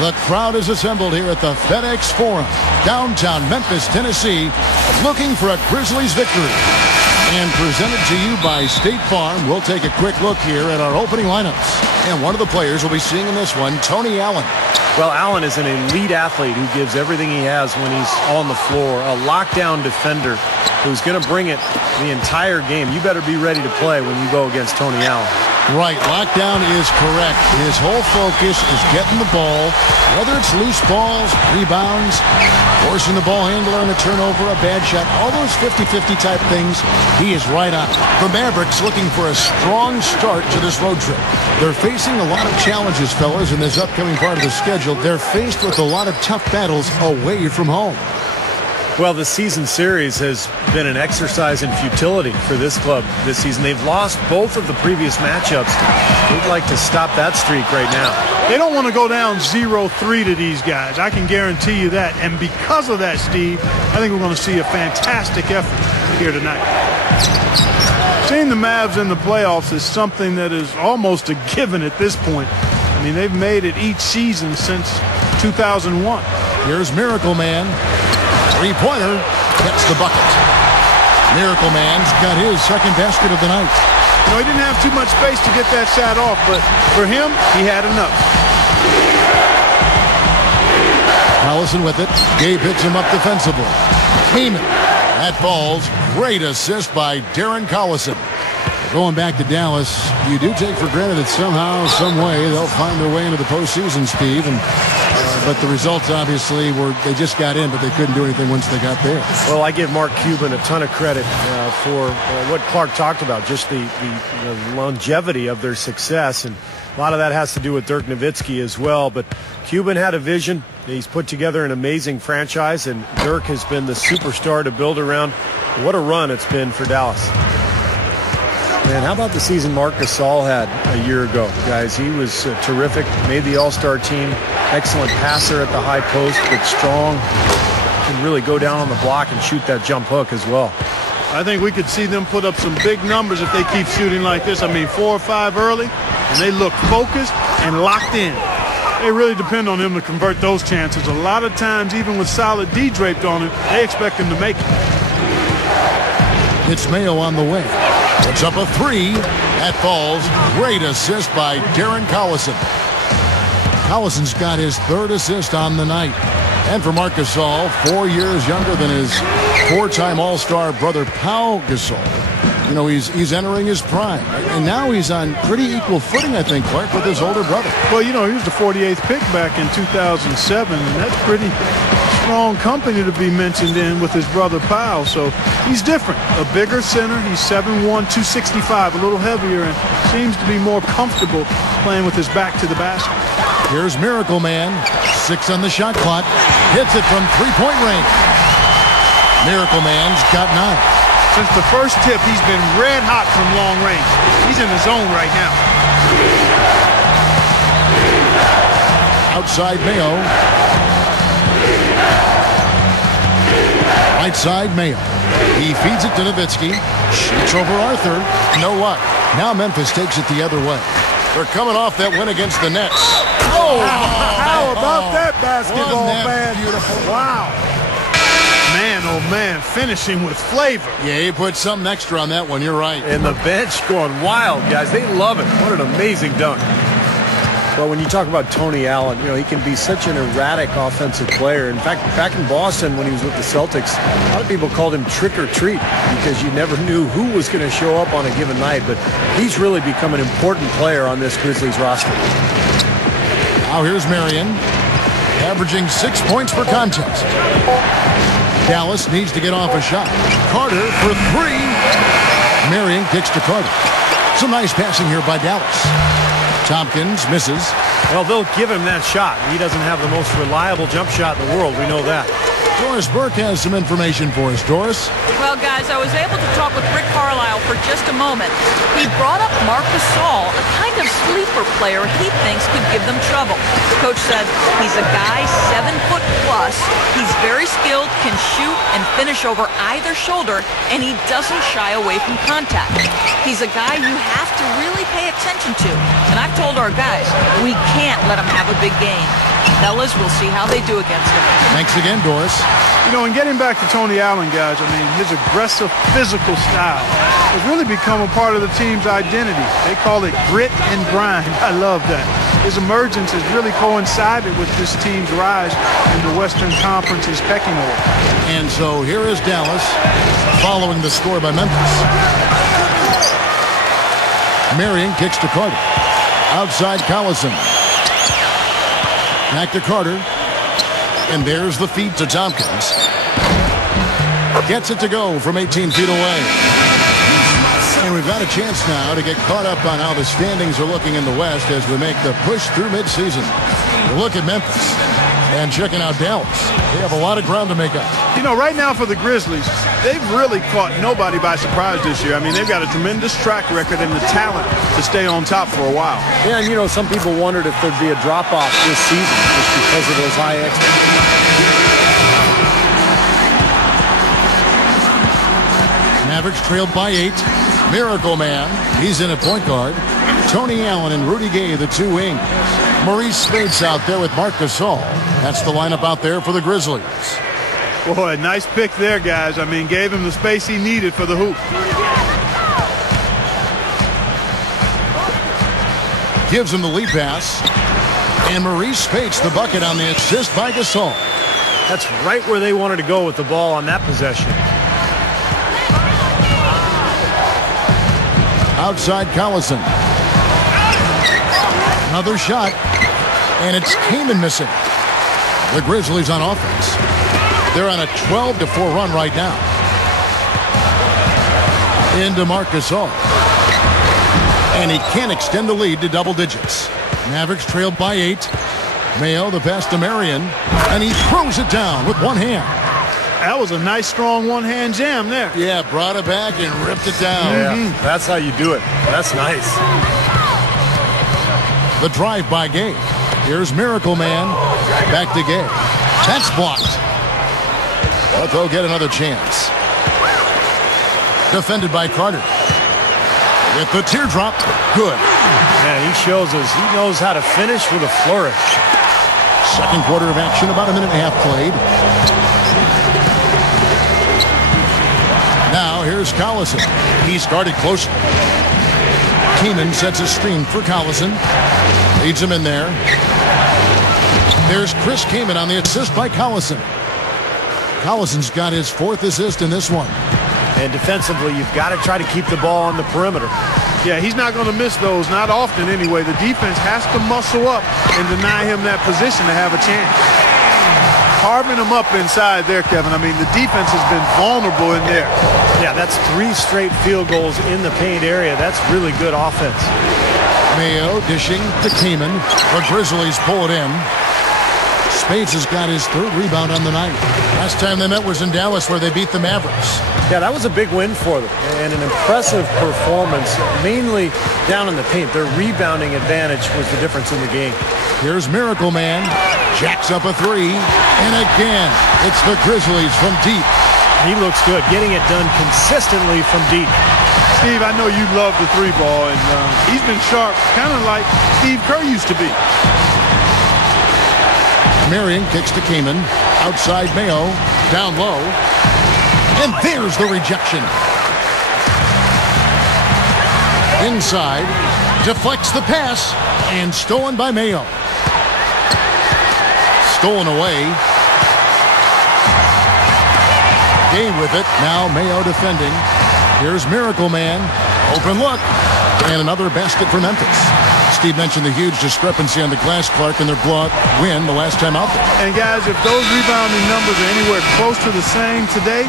The crowd is assembled here at the FedEx Forum, downtown Memphis, Tennessee, looking for a Grizzlies victory. And presented to you by State Farm, we'll take a quick look here at our opening lineups. And one of the players we'll be seeing in this one, Tony Allen. Well, Allen is an elite athlete who gives everything he has when he's on the floor. A lockdown defender who's going to bring it the entire game. You better be ready to play when you go against Tony Allen. Right, lockdown is correct. His whole focus is getting the ball, whether it's loose balls, rebounds, forcing the ball handler on a turnover, a bad shot, all those 50-50 type things, he is right on. The Mavericks looking for a strong start to this road trip. They're facing a lot of challenges, fellas, in this upcoming part of the schedule. They're faced with a lot of tough battles away from home. Well, the season series has been an exercise in futility for this club this season. They've lost both of the previous matchups. They'd like to stop that streak right now. They don't want to go down 0-3 to these guys. I can guarantee you that. And because of that, Steve, I think we're going to see a fantastic effort here tonight. Seeing the Mavs in the playoffs is something that is almost a given at this point. I mean, they've made it each season since 2001. Here's Miracle Man. Three-pointer gets the bucket. Miracle Man's got his second basket of the night. You know, he didn't have too much space to get that shot off, but for him, he had enough. Collison with it. Gabe hits him up defensively. Heyman. That falls. Great assist by Darren Collison. Going back to Dallas, you do take for granted that somehow, some way, they'll find their way into the postseason, Steve. But the results, obviously, were they just got in, but they couldn't do anything once they got there. Well, I give Mark Cuban a ton of credit for what Clark talked about, just the longevity of their success. And a lot of that has to do with Dirk Nowitzki as well. But Cuban had a vision. He's put together an amazing franchise, and Dirk has been the superstar to build around. What a run it's been for Dallas. Man, how about the season Marc Gasol had a year ago, guys? He was terrific, made the All-Star team, excellent passer at the high post, but strong, can really go down on the block and shoot that jump hook as well. I think we could see them put up some big numbers if they keep shooting like this. I mean, 4 or 5 early, and they look focused and locked in. They really depend on him to convert those chances. A lot of times, even with solid D draped on him, they expect him to make it. It's Mayo on the way. Puts up a three. That falls. Great assist by Darren Collison. Collison's got his third assist on the night. And for Marc Gasol, 4 years younger than his 4-time All-Star brother Pau Gasol. You know, he's entering his prime. And now he's on pretty equal footing, I think, Clark, with his older brother. Well, you know, he was the 48th pick back in 2007, and that's pretty strong company to be mentioned in with his brother Pau. So he's different. A bigger center. He's 7'1", 265, a little heavier, and seems to be more comfortable playing with his back to the basket. Here's Miracle Man. 6 on the shot clock. Hits it from three-point range. Miracle Man's got 9. Since the first tip, he's been red hot from long range. He's in the zone right now. Outside Mayo. Right side Mayo. He feeds it to Nowitzki. Shoots over Arthur. No luck. Now Memphis takes it the other way. They're coming off that win against the Nets. Oh, how about that basketball, man? Beautiful. Wow. Man, oh man, finishing with flavor. Yeah, he put something extra on that one. You're right. And the bench going wild, guys. They love it. What an amazing dunk. Well, when you talk about Tony Allen, you know, he can be such an erratic offensive player. In fact, back in Boston when he was with the Celtics, a lot of people called him trick or treat because you never knew who was going to show up on a given night. But he's really become an important player on this Grizzlies roster. Now here's Marion, averaging 6 points per contest. Dallas needs to get off a shot. Carter for 3. Marion kicks to Carter. Some nice passing here by Dallas. Tompkins misses. Well, they'll give him that shot. He doesn't have the most reliable jump shot in the world. We know that. Doris Burke has some information for us. Doris? Well, guys, I was able to talk with Rick Carlisle for just a moment. He brought up Marc Gasol, a kind of sleeper player he thinks could give them trouble. Coach said he's a guy 7 foot plus. He's very skilled, can shoot and finish over either shoulder, and he doesn't shy away from contact. He's a guy you have to really pay attention to. And I've told our guys, we can't let him have a big game. Fellas, we'll see how they do against him. Thanks again, Doris. You know, and getting back to Tony Allen, guys, I mean, his aggressive physical style has really become a part of the team's identity. They call it grit and grind. I love that. His emergence has really coincided with this team's rise in the Western Conference's pecking order. And so here is Dallas following the score by Memphis. Marion kicks to Carter. Outside Collison. Back to Carter. And there's the feed to Tompkins. Gets it to go from 18 feet away. And we've got a chance now to get caught up on how the standings are looking in the West as we make the push through midseason. We look at Memphis and checking out Dallas. They have a lot of ground to make up. You know, right now for the Grizzlies, they've really caught nobody by surprise this year. I mean, they've got a tremendous track record and the talent to stay on top for a while. Yeah, and you know, some people wondered if there'd be a drop-off this season just because of those high expectations. Mavericks trailed by 8. Miracle Man, he's in at point guard. Tony Allen and Rudy Gay, the two wings. Maurice Speights out there with Marc Gasol. That's the lineup out there for the Grizzlies. Boy, nice pick there, guys. I mean, gave him the space he needed for the hoop. Gives him the lead pass. And Maurice Speights the bucket on the assist by Gasol. That's right where they wanted to go with the ball on that possession. Outside Collison. Another shot. And it's Kaman missing. The Grizzlies on offense. They're on a 12-4 run right now. Into Marc Gasol. And he can't extend the lead to double digits. Mavericks trailed by 8. Mayo the pass to Marion. And he throws it down with one hand. That was a nice, strong one-hand jam there. Yeah, brought it back and ripped it down. Yeah, that's how you do it. That's nice. The drive by Gay. Here's Miracle Man. Back to Gay. That's blocked. But they'll get another chance. Defended by Carter. With the teardrop. Good. Man, he shows us he knows how to finish with a flourish. Second quarter of action, about a minute and a half played. Now here's Collison. He started closely. Kaman sets a screen for Collison. Leads him in there. There's Chris Kaman on the assist by Collison. Collison's got his 4th assist in this one. And defensively, you've got to try to keep the ball on the perimeter. Yeah, he's not going to miss those, not often anyway. The defense has to muscle up and deny him that position to have a chance. Carving him up inside there, Kevin. I mean, the defense has been vulnerable in there. Yeah, that's 3 straight field goals in the paint area. That's really good offense. Mayo dishing to Kaman. The Grizzlies pull it in. Speights has got his 3rd rebound on the night. Last time they met was in Dallas where they beat the Mavericks. Yeah, that was a big win for them and an impressive performance, mainly down in the paint. Their rebounding advantage was the difference in the game. Here's Miracle Man. Jacks up a 3. And again, it's the Grizzlies from deep. He looks good, getting it done consistently from deep. Steve, I know you love the 3-ball, and he's been sharp, kind of like Steve Kerr used to be. Marion kicks to Kaman. Outside Mayo. Down low. And there's the rejection. Inside. Deflects the pass. And stolen by Mayo. Stolen away. Gay with it. Now Mayo defending. Here's Miracle Man. Open look. And another basket for Memphis. Steve mentioned the huge discrepancy on the glass, Clark, and their blowout win the last time out there. And guys, if those rebounding numbers are anywhere close to the same today,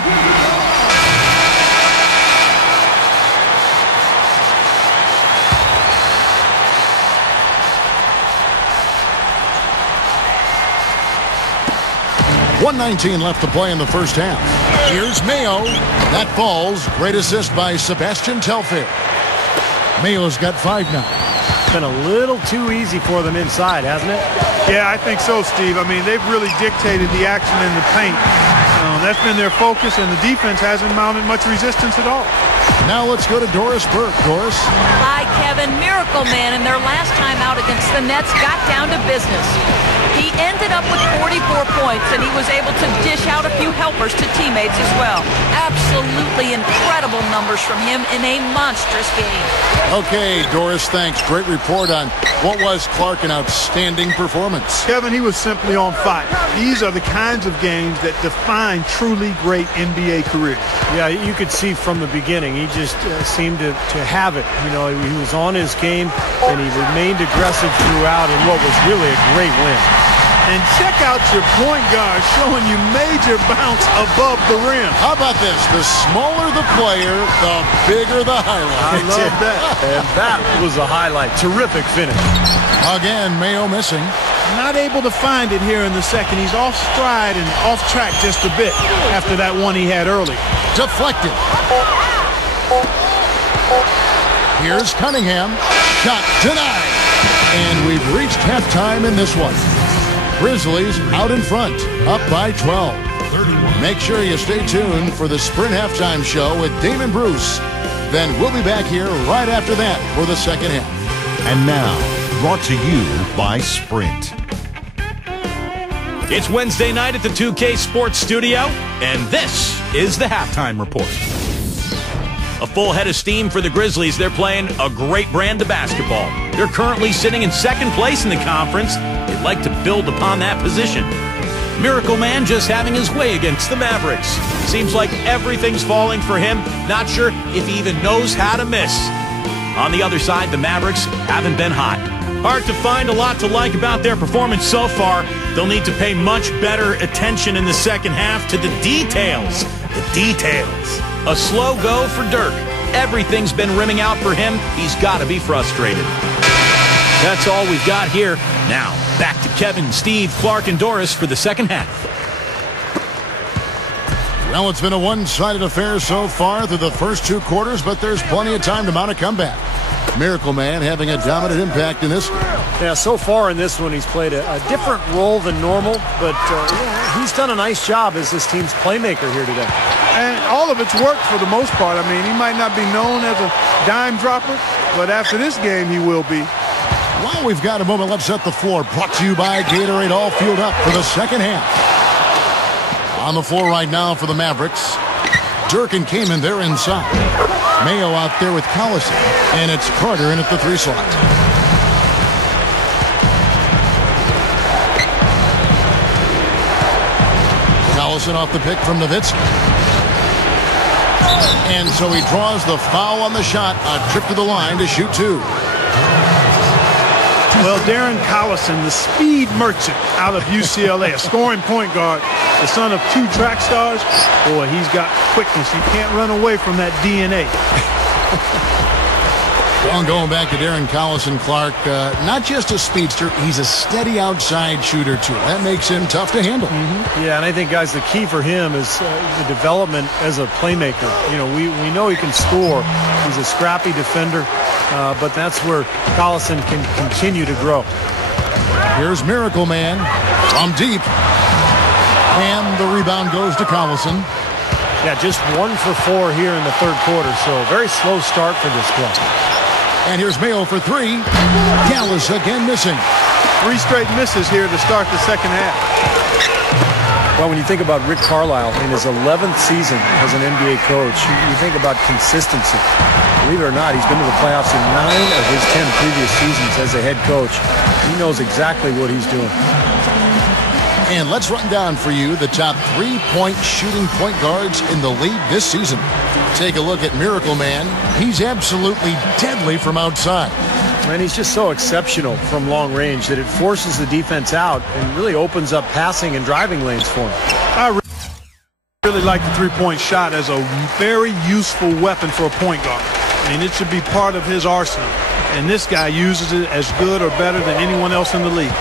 .119 left to play in the first half. Here's Mayo. That falls. Great assist by Sebastian Telfair. Mayo's got 5 now. Been a little too easy for them inside, hasn't it? Yeah, I think so, Steve. I mean, they've really dictated the action in the paint. That's been their focus, and the defense hasn't mounted much resistance at all. Now let's go to Doris Burke. Doris? Hi, Kevin. Kevin, Miracle Man in their last time out against the Nets got down to business. He ended up with 44 points, and he was able to dish out a few helpers to teammates as well. Absolutely incredible numbers from him in a monstrous game. Okay, Doris, thanks. Great report on what was, Clark, an outstanding performance. Kevin, he was simply on fire. These are the kinds of games that define truly great NBA careers. Yeah, you could see from the beginning, he just seemed to have it. You know, he was on his game, and he remained aggressive throughout in what was really a great win. And check out your point guard showing you major bounce above the rim. How about this? The smaller the player, the bigger the highlight. I love that. And that was a highlight. Terrific finish. Again, Mayo missing. Not able to find it here in the second. He's off stride and off track just a bit after that one he had early. Deflected. Here's Cunningham. Shot denied. And we've reached halftime in this one. Grizzlies out in front, up by 12. Make sure you stay tuned for the Sprint Halftime Show with Damon Bruce. Then we'll be back here right after that for the second half. And now, brought to you by Sprint. It's Wednesday night at the 2K Sports Studio, and this is the Halftime Report. A full head of steam for the Grizzlies. They're playing a great brand of basketball. They're currently sitting in second place in the conference. They'd like to build upon that position. Miracle Man just having his way against the Mavericks. Seems like everything's falling for him. Not sure if he even knows how to miss. On the other side, the Mavericks haven't been hot. Hard to find a lot to like about their performance so far. They'll need to pay much better attention in the second half to the details. The details. A slow go for Dirk. Everything's been rimming out for him. He's got to be frustrated. That's all we've got here. Now, back to Kevin, Steve, Clark, and Doris for the second half. Well, it's been a one-sided affair so far through the first two quarters, but there's plenty of time to mount a comeback. Miracle Man having a dominant impact in this one. Yeah, so far in this one, he's played a different role than normal, but he's done a nice job as this team's playmaker here today. And all of it's worked for the most part. I mean, he might not be known as a dime dropper, but after this game, he will be. While we've got a moment, let's set the floor. Brought to you by Gatorade, all fueled up for the second half. On the floor right now for the Mavericks, Dirk and Kaman, they're inside. Mayo out there with Collison, and it's Carter in at the 3 slot. Collison off the pick from Nowitzki. And so he draws the foul on the shot, a trip to the line to shoot 2. Well, Darren Collison, the speed merchant out of UCLA, a scoring point guard, the son of 2 track stars. Boy, he's got quickness. You can't run away from that DNA. Well, going back to Darren Collison, Clark, not just a speedster, he's a steady outside shooter, too. That makes him tough to handle. Yeah, and I think, guys, the key for him is the development as a playmaker. You know, we know he can score. He's a scrappy defender, but that's where Collison can continue to grow. Here's Miracle Man from deep. And the rebound goes to Collison. Yeah, just 1 for 4 here in the third quarter, so a very slow start for this club. And here's Mayo for 3. Dallas again missing. 3 straight misses here to start the second half. Well, when you think about Rick Carlisle in his 11th season as an NBA coach, you think about consistency. Believe it or not, he's been to the playoffs in 9 of his 10 previous seasons as a head coach. He knows exactly what he's doing. And let's run down for you the top 3-point shooting point guards in the league this season. Take a look at Miracle Man. He's absolutely deadly from outside. And he's just so exceptional from long range that it forces the defense out and really opens up passing and driving lanes for him. I really like the 3-point shot as a very useful weapon for a point guard. I mean, it should be part of his arsenal. And this guy uses it as good or better than anyone else in the league.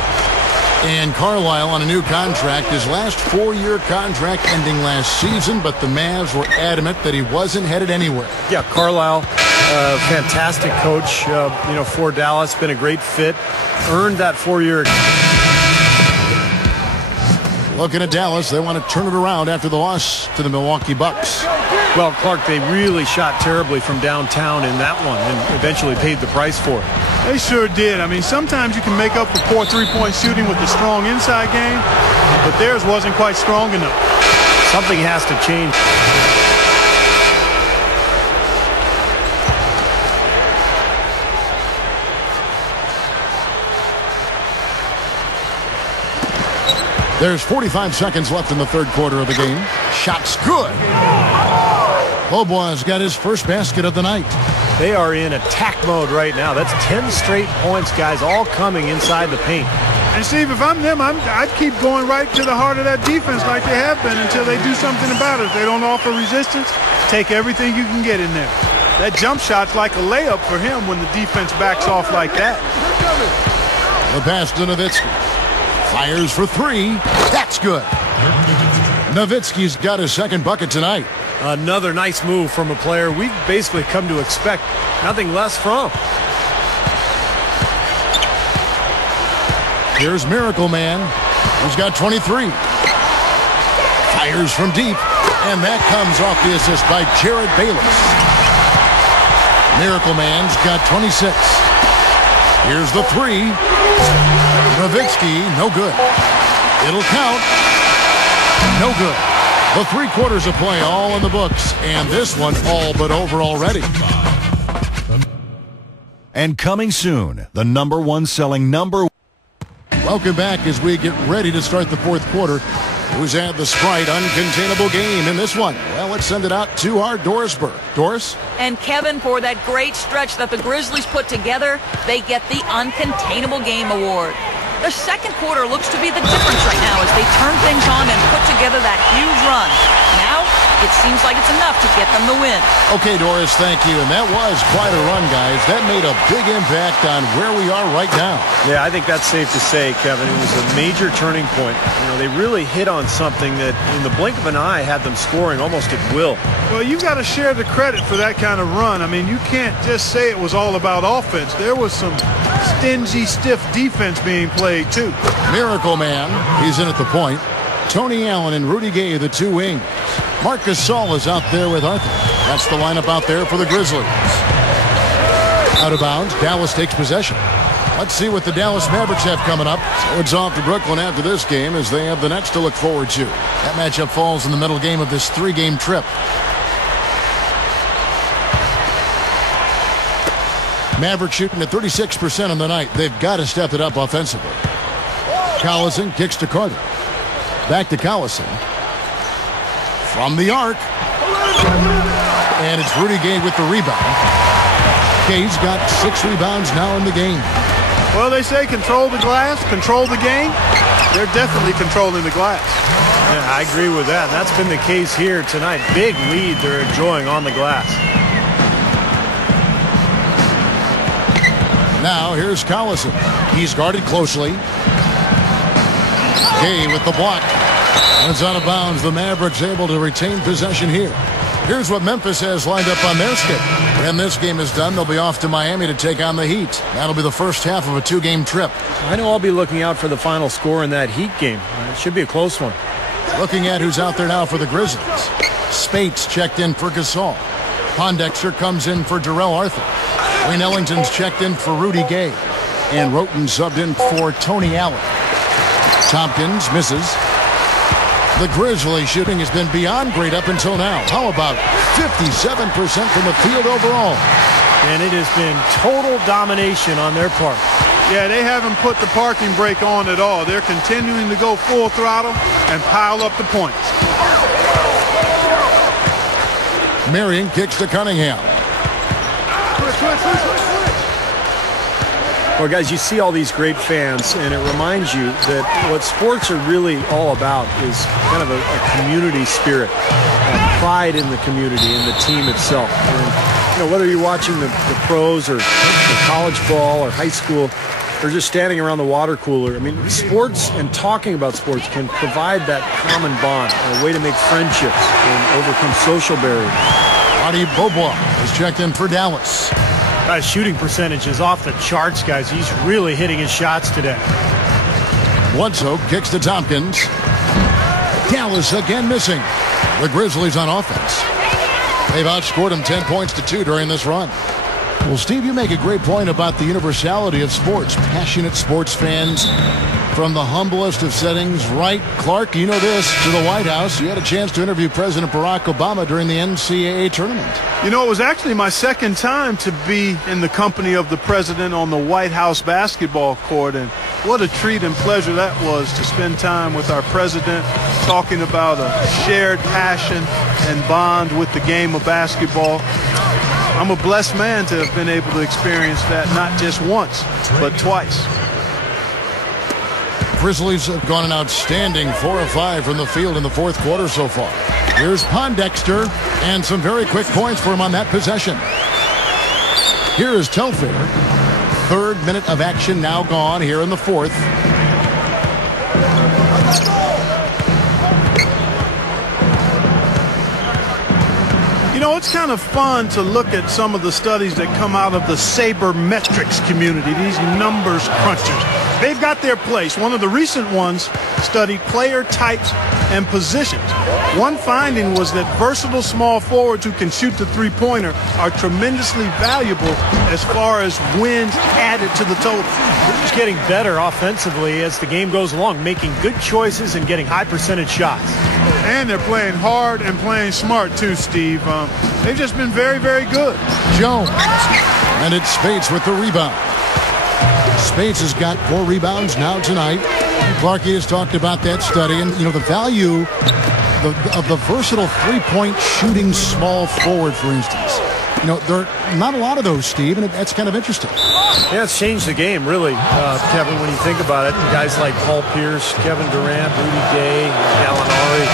And Carlisle on a new contract. His last 4-year contract ending last season, but the Mavs were adamant that he wasn't headed anywhere. Yeah, Carlisle, fantastic coach, for Dallas, been a great fit, earned that 4-year. Looking at Dallas, they want to turn it around after the loss to the Milwaukee Bucks. Well, Clark, they really shot terribly from downtown in that one and eventually paid the price for it. They sure did. I mean, sometimes you can make up for poor three-point shooting with a strong inside game, but theirs wasn't quite strong enough. Something has to change. There's 45 seconds left in the third quarter of the game. Shot's good. Bobois got his first basket of the night. They are in attack mode right now. That's 10 straight points, guys, all coming inside the paint. And Steve, if I'm them, I'd keep going right to the heart of that defense like they have been until they do something about it. If they don't offer resistance, take everything you can get in there. That jump shot's like a layup for him when the defense backs off like that. The pass to Nowitzki. Fires for three. That's good. Nowitzki's got his second bucket tonight. Another nice move from a player we've basically come to expect nothing less from. Here's Miracle Man, who's got 23. Fires from deep, and that comes off the assist by Jared Bayless. Miracle Man's got 26. Here's the three. Nowitzki, no good. It'll count. No good. The 3 quarters of play all in the books, and this one all but over already. And coming soon, the #1 selling Welcome back as we get ready to start the fourth quarter. Who's had the Sprite uncontainable game in this one? Well, let's send it out to our Dorisburg. Doris? And Kevin, for that great stretch that the Grizzlies put together, they get the Uncontainable Game Award. The second quarter looks to be the difference right now as they turn things on and put together that huge run. Now, it seems like it's enough to get them the win. Okay, Doris, thank you. And that was quite a run, guys. That made a big impact on where we are right now. Yeah, I think that's safe to say, Kevin. It was a major turning point. You know, they really hit on something that in the blink of an eye had them scoring almost at will. Well, you got to share the credit for that kind of run. I mean, you can't just say it was all about offense. There was some stingy, stiff defense being played, too. Miracle Man, he's in at the point. Tony Allen and Rudy Gay, the two wings. Marcus Saul is out there with Arthur. That's the lineup out there for the Grizzlies. Out of bounds, Dallas takes possession. Let's see what the Dallas Mavericks have coming up. So it's off to Brooklyn after this game as they have the next to look forward to. That matchup falls in the middle game of this 3-game trip. Mavericks shooting at 36% on the night. They've got to step it up offensively. Collison kicks to Carter. Back to Collison. From the arc. And it's Rudy Gay with the rebound. Gay's got 6 rebounds now in the game. Well, they say control the glass, control the game. They're definitely controlling the glass. Yeah, I agree with that. That's been the case here tonight. Big lead they're enjoying on the glass. Now here's Collison. He's guarded closely. Gay with the block. It's out of bounds. The Mavericks able to retain possession here. Here's what Memphis has lined up on their schedule. When this game is done, they'll be off to Miami to take on the Heat. That'll be the first half of a 2-game trip. I know I'll be looking out for the final score in that Heat game. It should be a close one. Looking at who's out there now for the Grizzlies. Spates checked in for Gasol. Pondexter comes in for Darrell Arthur. Wayne Ellington's checked in for Rudy Gay. And Roten subbed in for Tony Allen. Tompkins misses. The Grizzlies shooting has been beyond great up until now. How about 57% from the field overall? And it has been total domination on their part. Yeah, they haven't put the parking brake on at all. They're continuing to go full throttle and pile up the points. Marion kicks to Cunningham. Well, guys, you see all these great fans, and it reminds you that what sports are really all about is kind of a community spirit, pride in the community, in the team itself. And, you know, whether you're watching the pros or college ball or high school or just standing around the water cooler, I mean, sports and talking about sports can provide that common bond, a way to make friendships and overcome social barriers. Adi Bobois is checked in for Dallas. His shooting percentage is off the charts, guys. He's really hitting his shots today. Bledsoe kicks to Tompkins. Dallas again missing. The Grizzlies on offense. They've outscored them 10 points to 2 during this run. Well, Steve, you make a great point about the universality of sports. Passionate sports fans from the humblest of settings, right? Clark, you know this, to the White House. You had a chance to interview President Barack Obama during the NCAA tournament. You know, it was actually my second time to be in the company of the president on the White House basketball court, and what a treat and pleasure that was to spend time with our president talking about a shared passion and bond with the game of basketball. I'm a blessed man to have been able to experience that not just once, but twice. Grizzlies have gone an outstanding 4 of 5 from the field in the fourth quarter so far. Here's Pondexter, and some very quick points for him on that possession. Here is Telfair. Third minute of action now gone here in the fourth. You know, it's kind of fun to look at some of the studies that come out of the sabermetrics community, these numbers crunchers. They've got their place. One of the recent ones studied player types and positions. One finding was that versatile small forwards who can shoot the three-pointer are tremendously valuable as far as wins added to the total. They're just getting better offensively as the game goes along, making good choices and getting high percentage shots. And they're playing hard and playing smart too, Steve. They've just been very, very good. Jones. And it's Spates with the rebound. Spates has got 4 rebounds now tonight. Clarkie has talked about that study, and you know the value of the versatile three-point shooting small forward, for instance. You know, there are not a lot of those, Steve, and that's kind of interesting. Yeah, it's changed the game, really, Kevin, when you think about it. Guys like Paul Pierce, Kevin Durant, Rudy Gay, Gallinari.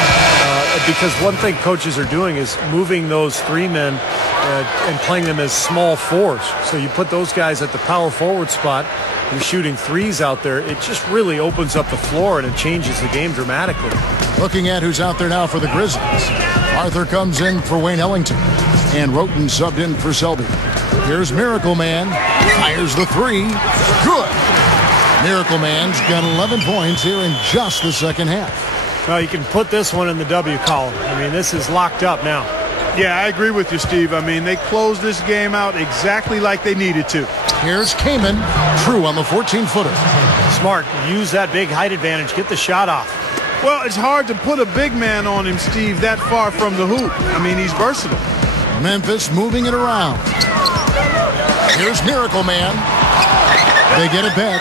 Because one thing coaches are doing is moving those 3 men and playing them as small fours. So you put those guys at the power forward spot. You're shooting threes out there. It just really opens up the floor, and it changes the game dramatically. Looking at who's out there now for the Grizzlies. Arthur comes in for Wayne Ellington, and Roten subbed in for Selby. Here's Miracle Man. Fires the 3. Good. Miracle Man's got 11 points here in just the second half. Well, you can put this one in the W column. I mean, this is locked up now. Yeah, I agree with you, Steve. I mean, they closed this game out exactly like they needed to. Here's Kamen. True on the 14-footer. Smart. Use that big height advantage. Get the shot off. Well, it's hard to put a big man on him, Steve, that far from the hoop. I mean, he's versatile. Memphis moving it around. Here's Miracle Man. They get it back.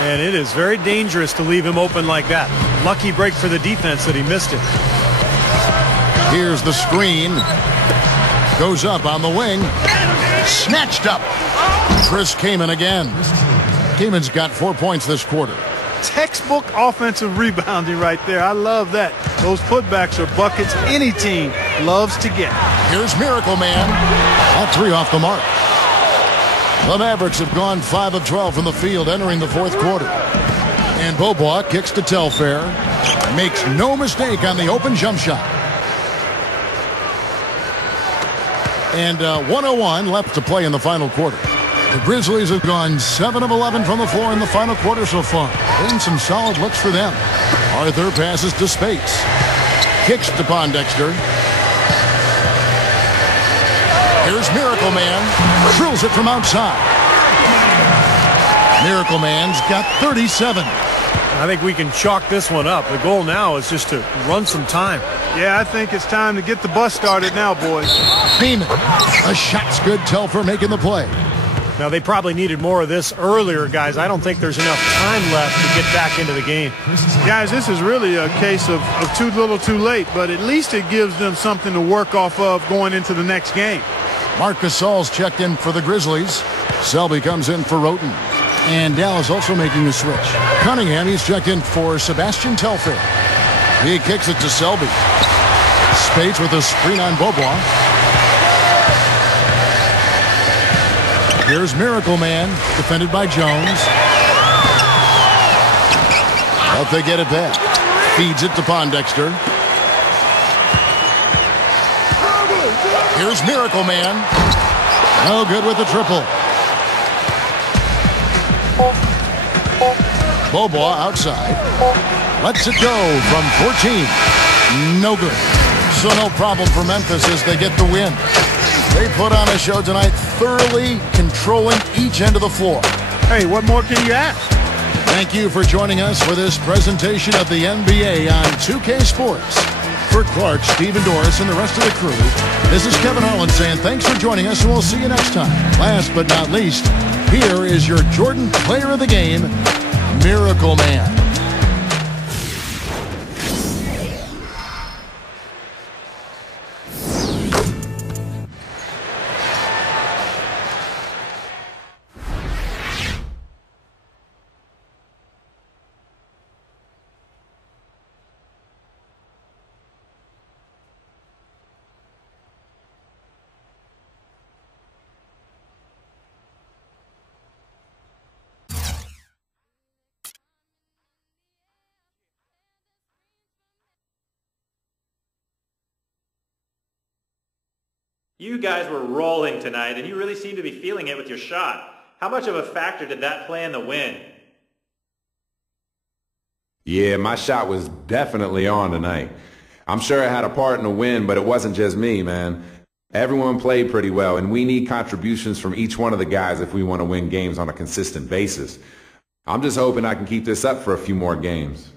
And it is very dangerous to leave him open like that. Lucky break for the defense that he missed it. Here's the screen. Goes up on the wing. Snatched up. Chris Kamen again. Kamen's got 4 points this quarter. Textbook offensive rebounding right there. I love that. Those putbacks are buckets any team loves to get. Here's Miracle Man. That 3 off the mark. The Mavericks have gone 5 of 12 from the field entering the fourth quarter. And Beaubois kicks to Telfair. Makes no mistake on the open jump shot. And 1:01 left to play in the final quarter. The Grizzlies have gone 7 of 11 from the floor in the final quarter so far. And some solid looks for them. Arthur passes to Spates. Kicks to Pondexter. Here's Miracle Man. Drills it from outside. Miracle Man's got 37. I think we can chalk this one up. The goal now is just to run some time. Yeah, I think it's time to get the bus started now, boys. Beeman. A shot's good. Telfer making the play. Now, they probably needed more of this earlier, guys. I don't think there's enough time left to get back into the game. Guys, this is really a case of too little too late, but at least it gives them something to work off of going into the next game. Marc Gasol's checked in for the Grizzlies. Selby comes in for Roten. And Dallas also making the switch. Cunningham, he's checked in for Sebastian Telfair. He kicks it to Selby. Spates with a screen on Beaubois. Here's Miracle Man, defended by Jones. Hope they get it back. Feeds it to Pondexter. Here's Miracle Man. No good with the triple. Beaubois outside. Lets it go from 14. No good. So no problem for Memphis as they get the win. They put on a show tonight, thoroughly controlling each end of the floor. Hey, what more can you ask? Thank you for joining us for this presentation of the NBA on 2K Sports. For Clark, Stephen Doris, and the rest of the crew, this is Kevin Harlan saying thanks for joining us, and we'll see you next time. Last but not least, here is your Jordan Player of the Game, Miracle Man. You guys were rolling tonight, and you really seem to be feeling it with your shot. How much of a factor did that play in the win? Yeah, my shot was definitely on tonight. I'm sure it had a part in the win, but it wasn't just me, man. Everyone played pretty well, and we need contributions from each one of the guys if we want to win games on a consistent basis. I'm just hoping I can keep this up for a few more games.